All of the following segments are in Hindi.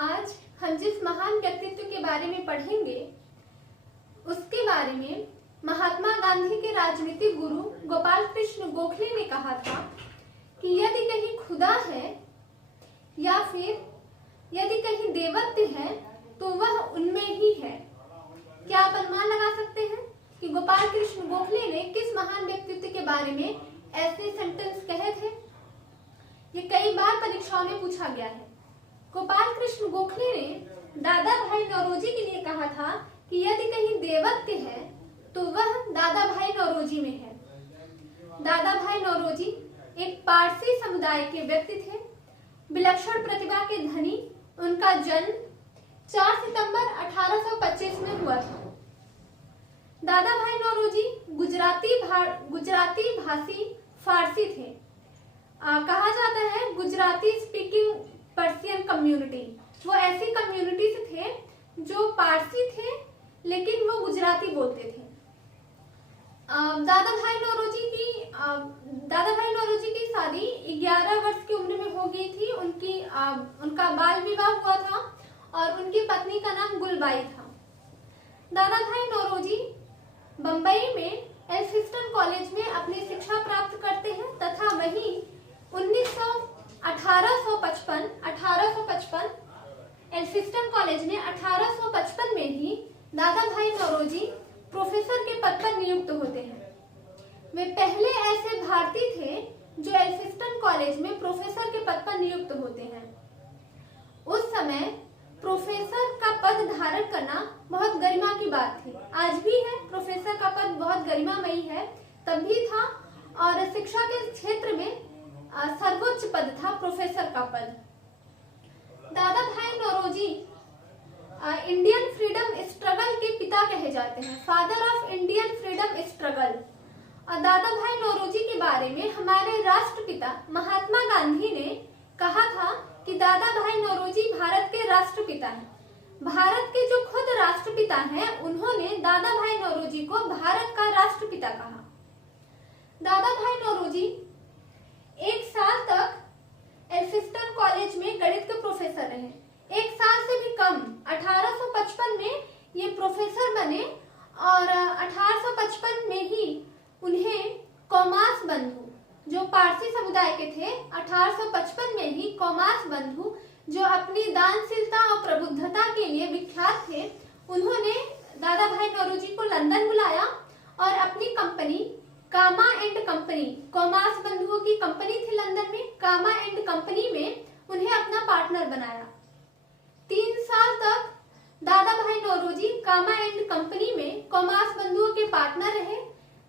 आज हम जिस महान व्यक्तित्व के बारे में पढ़ेंगे उसके बारे में महात्मा गांधी के राजनीतिक गुरु गोपाल कृष्ण गोखले ने कहा था कि यदि कहीं खुदा है या फिर यदि कहीं देवत्व है तो वह उनमें ही है। क्या आप अनुमान लगा सकते हैं कि गोपाल कृष्ण गोखले ने किस महान व्यक्तित्व के बारे में ऐसे सेंटेंस कहे थे? ये कई बार परीक्षाओं में पूछा गया है। गोपाल कृष्ण गोखले ने दादा भाई नौरोजी के लिए कहा था कि यदि कहीं देवत्व है तो वह दादा भाई नौरोजी में है। दादा भाई नौरोजी एक पारसी समुदाय के व्यक्ति थे, विलक्षण प्रतिभा के धनी। उनका जन्म 4 सितंबर 1825 में हुआ था। दादा भाई नौरोजी गुजराती भाषी फारसी थे। कहा जाता है गुजराती स्पीकिंग पर्शियन कम्युनिटी। वो ऐसी कम्युनिटी से थे जो पारसी थे लेकिन वो गुजराती बोलते थे। दादा भाई नौरोजी की शादी 11 वर्ष की उम्र में हो गई थी। उनका बाल विवाह हुआ था और उनकी पत्नी का नाम गुलबाई था। दादा भाई नौरोजी बंबई में एल्फिंस्टन कॉलेज में अपनी शिक्षा प्राप्त करते हैं तथा वहीं 1855 एल्फिंस्टन कॉलेज में 1855 में ही दादा भाई नौरोजी प्रोफेसर के पद पर नियुक्त होते हैं। वे पहले ऐसे भारतीय थे जो एल्फिंस्टन कॉलेज में प्रोफेसर के पद पर नियुक्त होते हैं। उस समय प्रोफेसर का पद धारण करना बहुत गरिमा की बात थी। आज भी है, प्रोफेसर का पद बहुत गरिमामयी है, तब भी था। और शिक्षा के क्षेत्र में सर्वोच्च पद था प्रोफेसर का पद। दादा भाई नौरोजी इंडियन फ्रीडम स्ट्रगल के पिता कहे जाते हैं, father of Indian freedom struggle. और दादा भाई नौरोजी के बारे में हमारे राष्ट्रपिता महात्मा गांधी ने कहा था कि दादा भाई नौरोजी भारत के राष्ट्रपिता हैं। भारत के जो खुद राष्ट्रपिता हैं उन्होंने दादा भाई नौरोजी को भारत का राष्ट्रपिता कहा। दादा भाई नौरोजी 1 साल तक एल्फिंस्टन कॉलेज में गणित के प्रोफेसर रहे। 1 साल से भी कम। 1855 में ये प्रोफेसर बने और 1855 में ही उन्हें कॉमास बंधु, जो पारसी समुदाय के थे, 1855 में ही कॉमास बंधु, जो अपनी दानशीलता और प्रबुद्धता के लिए विख्यात थे, उन्होंने दादा भाई नौरोजी को लंदन बुलाया और अपनी कंपनी कामा एंड कंपनी, कॉमास बंधुओं की कंपनी थी लंदन में, कामा एंड कंपनी में उन्हें अपना पार्टनर बनाया। 3 साल तक दादा भाई नौरोजी कामा एंड कंपनी में कॉमास बंधुओं के पार्टनर रहे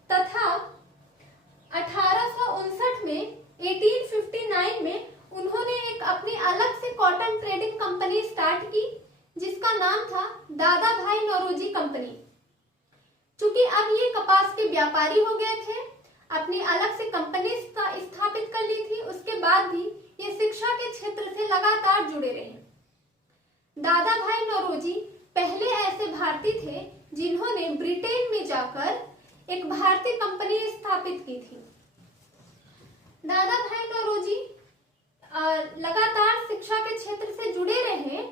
तथा 1859 में 1859 में उन्होंने एक अपनी अलग से कॉटन ट्रेडिंग कंपनी स्टार्ट की जिसका नाम था दादा भाई नौरोजी कंपनी। चूंकि अब ये कपास के व्यापारी हो गए थे, अपनी अलग से कंपनी स्थापित कर ली थी, उसके बाद भी ये शिक्षा के क्षेत्र से लगातार जुड़े रहे। दादा भाई नौरोजी पहले ऐसे भारतीय थे जिन्होंने ब्रिटेन में जाकर एक भारतीय कंपनी स्थापित की थी। दादा भाई नौरोजी लगातार शिक्षा के क्षेत्र से जुड़े रहे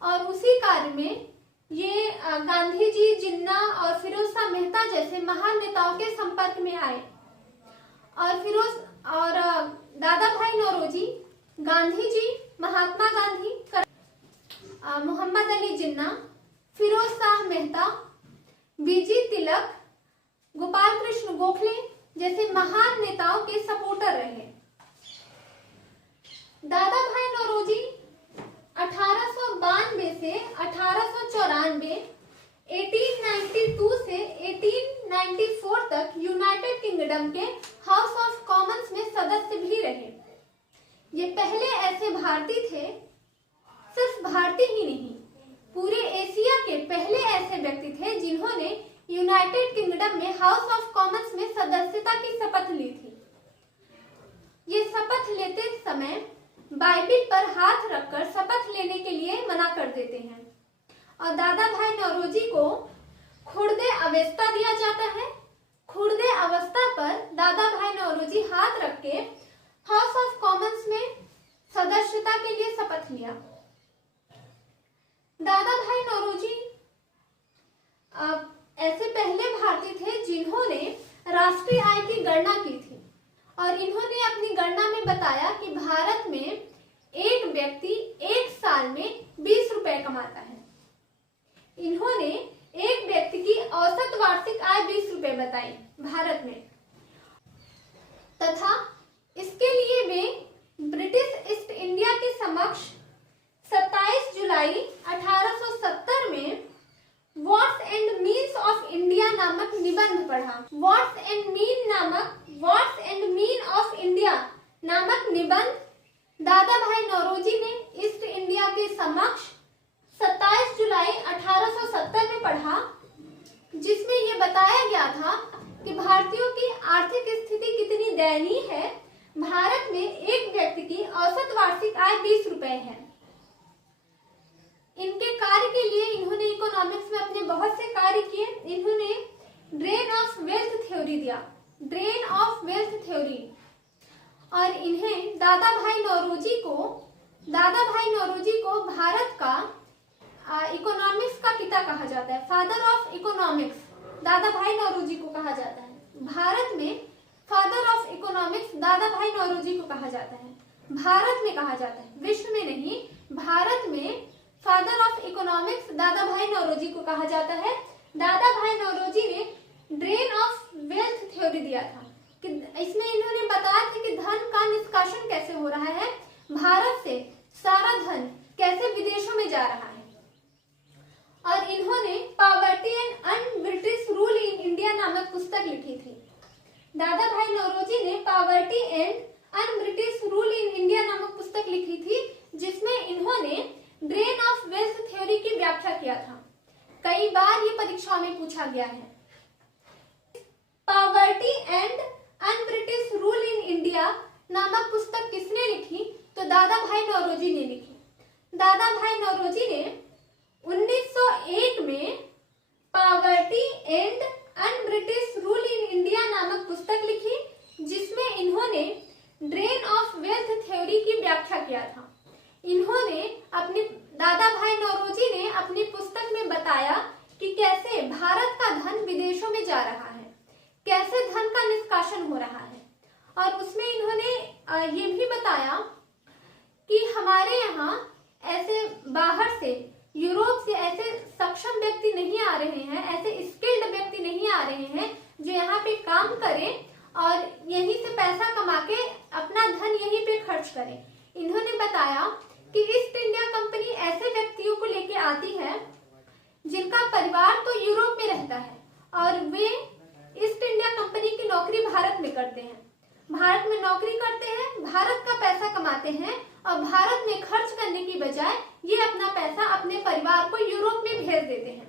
और उसी कार्य में ये गांधी जी, जिन्ना और फिरोज शाह मेहता जैसे महान नेताओं के संपर्क में आए। और दादा भाई नौरोजी गांधी जी, महात्मा गांधी, मोहम्मद अली जिन्ना, फिरोज शाह मेहता, बीजी तिलक, गोपाल कृष्ण गोखले जैसे महान नेताओं के सपोर्टर रहे। दादा भाई नौरोजी 1892 से 1894, 1892 से 1894 तक यूनाइटेड किंगडम के हाउस ऑफ कॉमन्स में सदस्य भी रहे। ये पहले ऐसे भारतीय थे, सिर्फ भारतीय ही नहीं, पूरे एशिया के पहले ऐसे व्यक्ति थे जिन्होंने यूनाइटेड किंगडम में हाउस ऑफ कॉमन्स में सदस्यता की शपथ ली थी। ये शपथ लेते समय बाइबिल पर हाथ रखकर शपथ लेने के लिए मना कर देते हैं और दादा भाई नौरोजी को खुर्दे अवस्था दिया जाता है। खुर्दे अवस्था पर दादा भाई नौरोजी हाथ रख के हाउस ऑफ कॉमन्स में सदस्यता के लिए शपथ लिया। साल में 20 रुपए कमाता है। इन्होंने एक व्यक्ति की औसत वार्षिक आय 20 रुपए बताई भारत में, तथा इसके लिए वे ब्रिटिश ईस्ट इंडिया के समक्ष 27 जुलाई 1870 में what's and means of India नामक निबंध पढ़ा। What's and mean of India नामक निबंध दादा भाई नौरोजी ने ईस्ट इंडिया के समक्ष 27 जुलाई 1870 में पढ़ा, जिसमें यह बताया गया था कि भारतीयों की आर्थिक स्थिति कितनी दयनीय है। भारत में एक व्यक्ति की औसत वार्षिक आय 20 रुपए है। इनके कार्य के लिए इन्होंने इकोनॉमिक्स में अपने बहुत से कार्य किए। इन्होंने ड्रेन ऑफ वेल्थ थ्योरी दिया, ड्रेन ऑफ वेल्थ थ्योरी, और इन्हें दादा भाई नौरोजी को भारत का इकोनॉमिक्स का पिता कहा जाता है, फादर ऑफ इकोनॉमिक्स दादा भाई नौरोजी को कहा जाता है। भारत में फादर ऑफ इकोनॉमिक्स दादा भाई नौरोजी को कहा जाता है, भारत में कहा जाता है, विश्व में नहीं। भारत में फादर ऑफ इकोनॉमिक्स दादा भाई नौरोजी को कहा जाता है। दादा भाई नौरोजी ने ड्रेन ऑफ वेल्थ थ्योरी दिया था कि इसमें इन्होंने बताया था कि धन का निष्कासन कैसे हो रहा है, भारत से सारा धन कैसे विदेशों में जा रहा है। और इन्होंने poverty and un British rule in India नामक पुस्तक लिखी थी। दादा भाई नौरोजी ने poverty and un British rule in India नामक पुस्तक लिखी थी, जिसमें इन्होंने ड्रेन ऑफ वेल्थ थ्योरी की व्याख्या किया था। कई बार ये परीक्षाओं में पूछा गया है। Poverty and un British rule in India नामक पुस्तक किसने लिखी? तो दादा भाई नौरोजी ने लिखी। दादा भाई नौरोजी ने 1901 में poverty and un British rule in India नामक पुस्तक लिखी, जिसमें इन्होंने ड्रेन ऑफ वेल्थ थ्योरी की व्याख्या किया था। दादा भाई नौरोजी ने अपनी पुस्तक में बताया कि कैसे भारत का धन विदेशों में जा रहा है, कैसे धन का निष्कासन हो रहा है। और उसमें इन्होंने ये भी बताया कि हमारे यहाँ ऐसे बाहर से, यूरोप से ऐसे सक्षम व्यक्ति नहीं आ रहे हैं, ऐसे स्किल्ड व्यक्ति नहीं आ रहे हैं जो यहाँ पे काम करें और यहीं से पैसा कमा के अपना धन यहीं पे खर्च करें। इन्होंने बताया कि ईस्ट इंडिया कंपनी ऐसे व्यक्तियों को लेके आती है जिनका परिवार तो यूरोप में रहता है और वे ईस्ट इंडिया कंपनी की नौकरी भारत में करते हैं, भारत में नौकरी करते हैं, भारत का पैसा कमाते हैं और भारत में खर्च करने की बजाय ये अपना पैसा अपने परिवार को यूरोप में भेज देते हैं।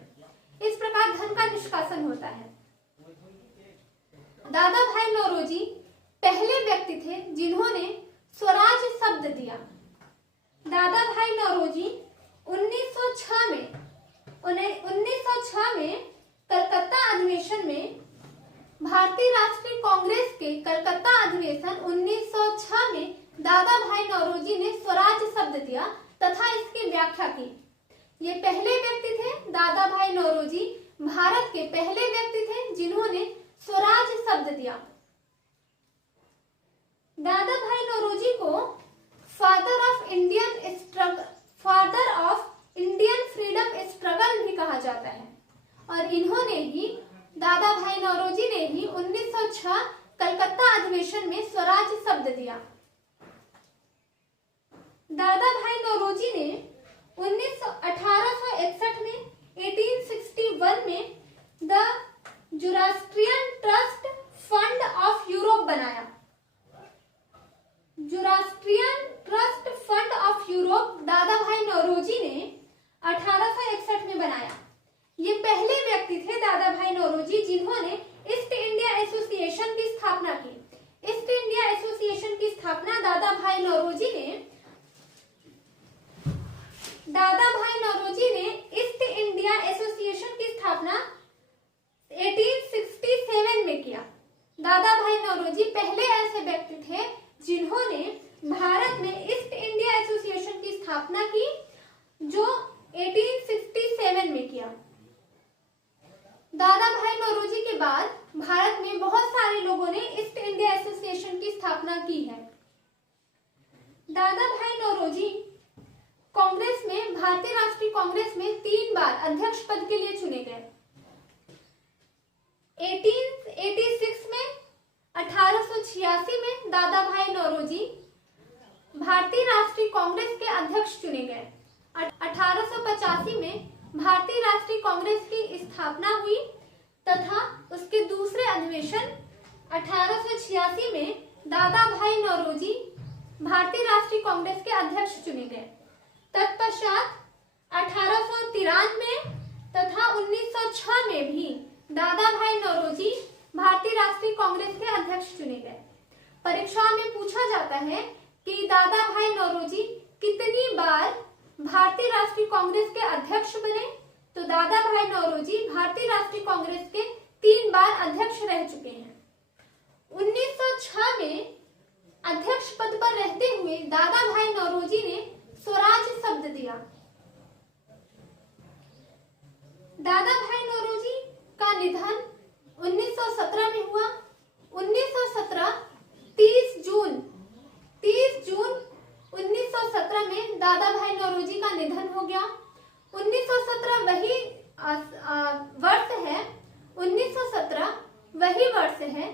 इस प्रकार धन का निष्कासन होता है। दादा भाई नौरोजी पहले व्यक्ति थे जिन्होंने स्वराज शब्द दिया। दादा भाई नौरोजी 1906 में कलकत्ता अधिवेशन में, भारतीय राष्ट्रीय कांग्रेस के कलकत्ता अधिवेशन 1906 में दादा भाई नौरोजी ने स्वराज शब्द दिया तथा इसकी व्याख्या की। ये पहले व्यक्ति थे, दादा भाई नौरोजी भारत के पहले व्यक्ति थे जिन्होंने स्वराज शब्द दिया। दादा भाई नौरोजी को father of Indian freedom struggle भी कहा जाता है और इन्होंने ही, दादा भाई नौरोजी ने ही 1906 कलकत्ता अधिवेशन में स्वराज शब्द दिया। दादा भाई नौरोजी ने 1861 में 1861 में the Zoroastrian trust fund of Europe बनाया। Zoroastrian trust fund of Europe Dadabhai Naoroji ने 1861 में बनाया। ये पहले व्यक्ति थे दादा भाई नौरोजी जिन्होंने ईस्ट इंडिया एसोसिएशन की स्थापना की। ईस्ट इंडिया एसोसिएशन की स्थापना दादा भाई नौरोजी ने ईस्ट इंडिया एसोसिएशन की स्थापना 1867 में किया। दादा भाई नौरोजी पहले ऐसे व्यक्ति थे जिन्होंने भारत में ईस्ट इंडिया एसोसिएशन की स्थापना की, जो 1867 में किया। दादा भाई नौरोजी के बाद भारत में बहुत सारे लोगों ने ईस्ट इंडिया एसोसिएशन की स्थापना की है। दादा भाई नौरोजी कांग्रेस भारतीय राष्ट्रीय कांग्रेस में 3 बार अध्यक्ष पद के लिए चुने गए। 1886 में, 1886 में दादा भाई नौरोजी भारतीय राष्ट्रीय कांग्रेस के अध्यक्ष चुने गए। 1885 में भारतीय राष्ट्रीय कांग्रेस की स्थापना हुई तथा उसके दूसरे अधिवेशन 1886 में दादा भाई नौरोजी भारतीय राष्ट्रीय कांग्रेस के अध्यक्ष चुने गए। तत्पश्चात 1893 तथा 1906 में भी दादा भाई नौरोजी भारतीय राष्ट्रीय कांग्रेस के अध्यक्ष चुने गए। परीक्षा में पूछा जाता है कि दादा भाई नौरोजी कितनी बार भारतीय राष्ट्रीय कांग्रेस के अध्यक्ष बने, तो दादा भाई नौरोजी भारतीय राष्ट्रीय कांग्रेस के 3 बार अध्यक्ष रह चुके हैं। 1906 में अध्यक्ष पद पर रहते हुए दादा भाई नौरोजी ने स्वराज शब्द दिया। दादा भाई नौरोजी का निधन 1917 में हुआ। 1917 30 जून 1917 में दादा भाई नौरोजी का निधन हो गया। 1917 वही वर्ष है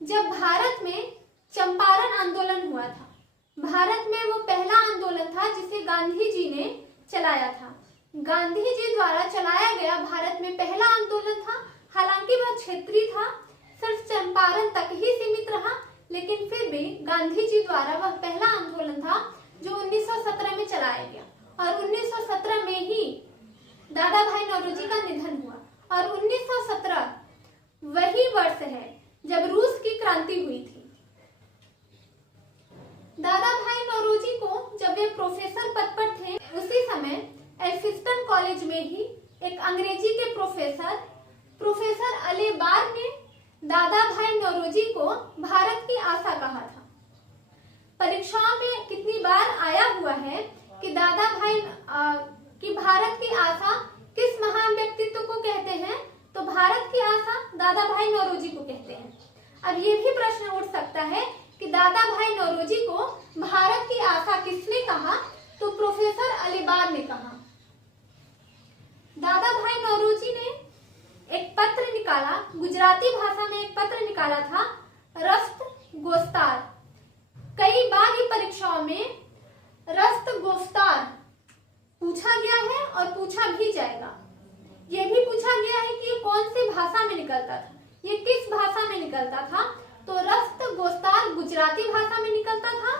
जब भारत में चंपारण आंदोलन हुआ था। भारत में वो पहला आंदोलन था जिसे गांधी जी ने चलाया था। गांधी जी द्वारा चलाया गया भारत में पहला आंदोलन था। हालांकि वह क्षेत्रीय था, सिर्फ चंपारण तक ही सीमित रहा, लेकिन फिर भी गांधी जी द्वारा वह पहला आंदोलन था जो 1917 में चलाया गया। और 1917 में ही दादा भाई नौरोजी का निधन हुआ। और 1917 वही वर्ष है जब रूस की क्रांति हुई थी। दादा भाई नौरोजी को जब वे प्रोफेसर पद पर थे, उसी समय एल्फिंस्टन कॉलेज में ही एक अंग्रेजी के प्रोफेसर अली बार ने दादा भाई नौरोजी को भारत की आशा कहा था। परीक्षाओं में कितनी बार आया हुआ है कि कि भारत की आशा किस महान व्यक्तित्व को कहते हैं, तो भारत की आशा दादा भाई नौरोजी को कहते हैं। अब ये भी प्रश्न उठ सकता है कि दादा भाई नौरोजी को भारत की आशा किसने कहा, तो प्रोफेसर अली बार ने कहा। दादा भाई नौरोजी ने एक पत्र निकाला, गुजराती भाषा में एक पत्र निकाला था, रस्त गोस्तार। कई बार ही परीक्षाओं में रस्त गोस्तार पूछा गया है और पूछा भी जाएगा। यह भी पूछा गया है कि कौन सी भाषा में निकलता था, ये किस भाषा में निकलता था, तो रस्त गोस्तार गुजराती भाषा में निकलता था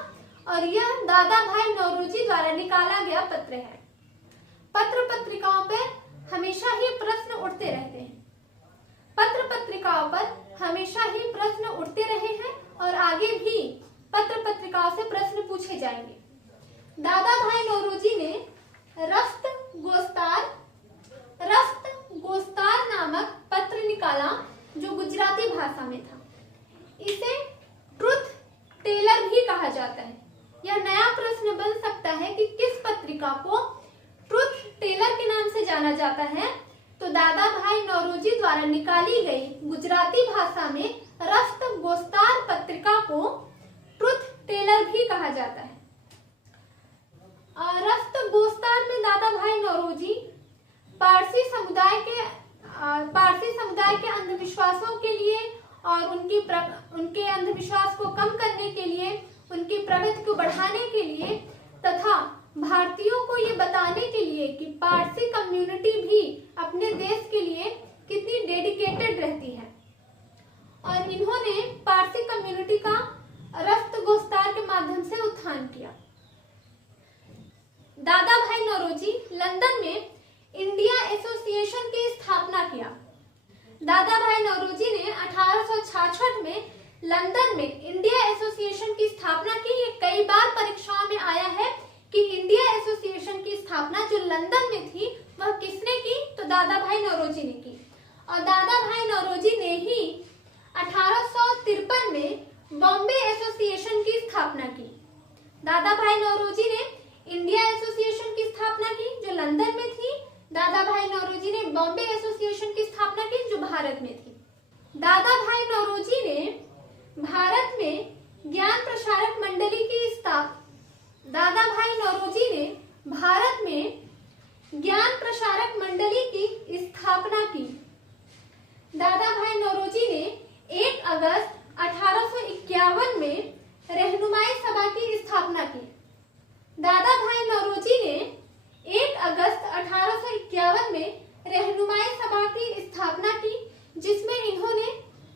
और यह दादा भाई नौरोजी द्वारा निकाला गया पत्र है। पत्र पत्रिकाओं पर हमेशा ही प्रश्न उठते रहते हैं। पत्र पत्रिकाओं पर हमेशा ही प्रश्न उठते रहे हैं और आगे भी पत्र पत्रिकाओं से प्रश्न पूछे जाएंगे। दादा भाई नौरोजी ने रस्त गोस्तार नामक पत्र निकाला जो गुजराती भाषा में था। इसे ट्रुथ टेलर भी कहा जाता है। यह नया प्रश्न बन सकता है कि किस पत्रिका को ट्रुथ टेलर के नाम से जाना जाता है, तो दादा भाई नौरोजी द्वारा निकाली गई गुजराती भाषा में रस्त गोस्तार पत्रिका को ट्रुथ टेलर भी कहा जाता है। रस्त गोस्तार में दादा भाई नौरोजी पारसी समुदाय के अंधविश्वासों के लिए और उनके अंधविश्वास को कम करने के लिए, उनकी प्रगति को बढ़ाने के लिए तथा भारतीयों को ये बताने के लिए कि पारसी कम्युनिटी भी अपने देश के लिए कितनी डेडिकेटेड रहती है, और इन्होंने पारसी कम्युनिटी का रस्त गोस्तार के माध्यम से उत्थान किया। दादा भाई नौरोजी लंदन में इंडिया एसोसिएशन की स्थापना किया। दादा भाई नौरोजी ने 1866 में लंदन में इंडिया एसोसिएशन की स्थापना की। ये कई बार परीक्षाओं में आया है कि इंडिया एसोसिएशन की स्थापना जो लंदन में थी वह किसने की, तो दादा भाई नौरोजी ने की। और दादा भाई नौरोजी ने ही 1853 में बॉम्बे एसोसिएशन की स्थापना की। दादा भाई नौरोजी ने इंडिया एसोसिएशन की स्थापना की जो लंदन में थी। दादा भाई नौरोजी ने बॉम्बे एसोसिएशन की स्थापना की जो भारत में थी। दादा भाई नौरोजी ने भारत में ज्ञान प्रसारक मंडली की दादा भाई नौरोजी ने भारत में मंडली की स्थापना की। दादा भाई नौरोजी ने 1 अगस्त 1851 में रहनुमाई सभा की स्थापना की। दादा भाई नौरोजी ने 1 अगस्त 1851 में रहनुमाई सभा की स्थापना की, जिसमें इन्होंने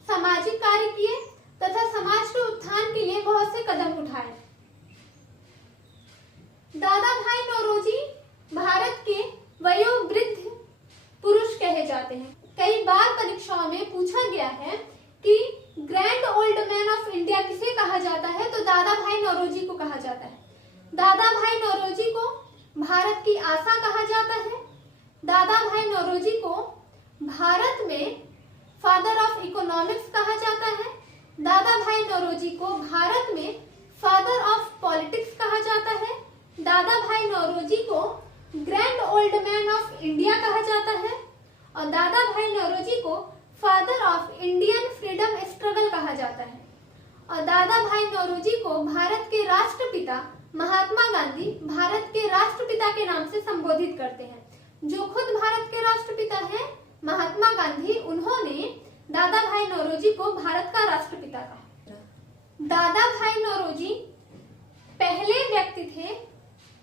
सामाजिक कार्य किए तथा समाज के उत्थान के लिए बहुत से कदम उठाए। दादा भाई नौरोजी भारत के वयोवृद्ध पुरुष कहे जाते हैं। कई बार परीक्षाओं में पूछा गया है कि grand old man of India किसे कहा जाता है, तो दादा भाई नौरोजी को कहा जाता है। दादा भाई नौरोजी को भारत की आशा कहा जाता है। दादा भाई नौरोजी को भारत में फादर ऑफ इकोनॉमिक्स कहा जाता है। दादा भाई नौरोजी को भारत में फादर ऑफ पॉलिटिक्स कहा जाता है। दादा भाई नौरोजी को grand old man of India कहा जाता है और दादा भाई नौरोजी को father of Indian freedom struggle कहा जाता है। और दादा भाई नौरोजी को भारत के राष्ट्रपिता महात्मा गांधी भारत के राष्ट्रपिता के नाम से संबोधित करते हैं। जो खुद भारत के राष्ट्रपिता हैं महात्मा गांधी, उन्होंने दादा भाई नौरोजी को भारत का राष्ट्रपिता कहा। दादा भाई नौरोजी पहले व्यक्ति थे,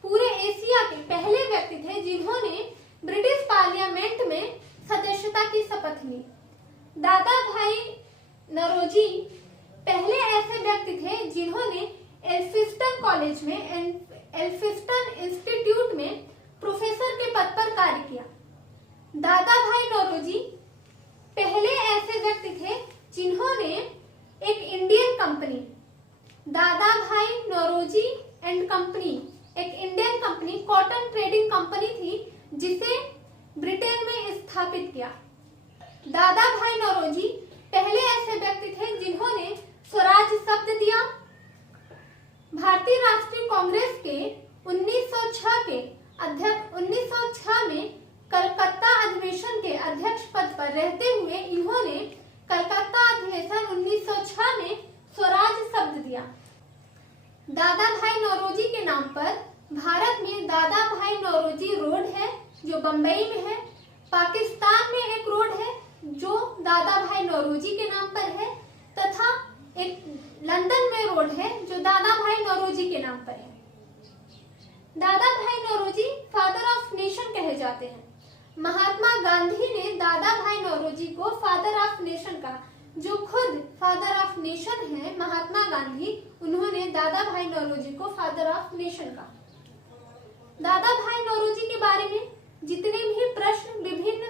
पूरे एशिया के पहले व्यक्ति थे जिन्होंने ब्रिटिश पार्लियामेंट में सदस्यता की शपथ ली। दादा भाई नौरोजी पहले ऐसे व्यक्ति थे जिन्होंने एल्फिंस्टन कॉलेज में एल्फिंस्टन इंस्टीट्यूट में प्रोफेसर के पद पर कार्य किया। दादा भाई नौरोजी पहले ऐसे व्यक्ति थे जिन्होंने एक इंडियन कंपनी, दादा भाई नौरोजी एंड कंपनी, एक Indian company cotton trading company थी, जिसे ब्रिटेन में स्थापित किया। दादा भाई नौरोजी पहले ऐसे व्यक्ति थे जिन्होंने स्वराज शब्द दिया। भारतीय राष्ट्रीय कांग्रेस के 1906 में कलकत्ता अधिवेशन के अध्यक्ष पद पर रहते हुए इन्होंने कलकत्ता अधिवेशन 1906 में स्वराज शब्द दिया। दादा भाई नौरोजी के नाम पर भारत में दादा भाई नौरोजी रोड है जो बंबई में है। पाकिस्तान में एक रोड है जो दादा भाई नौरोजी के नाम पर है तथा एक लंदन में रोड है जो दादा भाई नौरोजी के नाम पर है। दादा भाई नौरोजी फादर ऑफ नेशन कहे जाते हैं। महात्मा गांधी ने दादा भाई नौरोजी को फादर ऑफ नेशन कहा। जो खुद फादर ऑफ नेशन है महात्मा गांधी, उन्होंने दादा भाई नौरोजी को फादर ऑफ नेशन कहा। दादा भाई नौरोजी के बारे में जितने भी प्रश्न विभिन्न